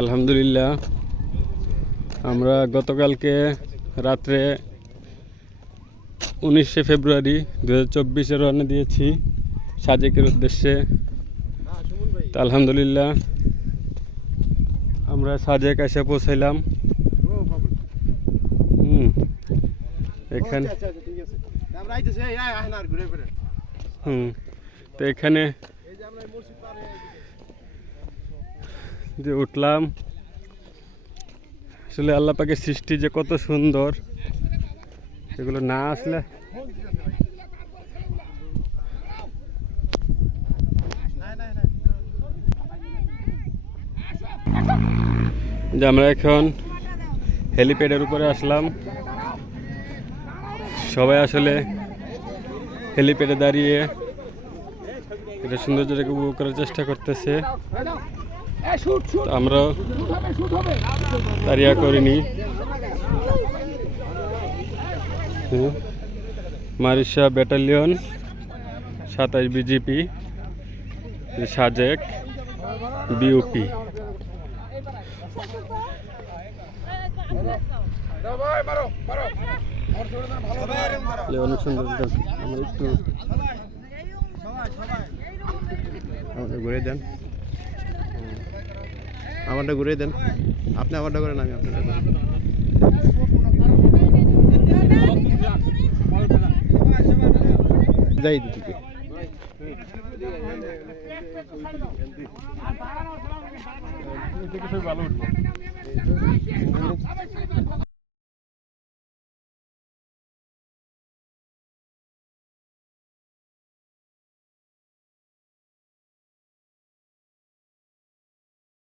আলহামদুলিল্লাহ, আমরা গতকালকে রাত্রে 19শে ফেব্রুয়ারি 2024 রওনা দিয়েছি সাজেকের উদ্দেশ্যে। তো আলহামদুলিল্লাহ আমরা সাজেক এসে পৌঁছাইলাম। এখানে তো এখানে যে উঠলাম, আসলে আল্লাহ পাকের সৃষ্টি যে কত সুন্দর, এগুলো না আসলে যে আমরা এখন হেলিপ্যাডের উপরে আসলাম। সবাই আসলে হেলিপ্যাডে দাঁড়িয়ে এটা সৌন্দর্যটাকে উপভোগ করার চেষ্টা করতেছে। আমরাও দাঁড়িয়ে করিনি। মারিশা ব্যাটালিয়ন 27 বিজিপি সাজেক বিউপি। অনেক সুন্দর। আমরা একটু আমাদের ঘুরে দেন, আমারটা ঘুরে দেন। আপনি আমারটা করেন, আমি আপনারটা করি। যাই দিকে ভালো উঠবো।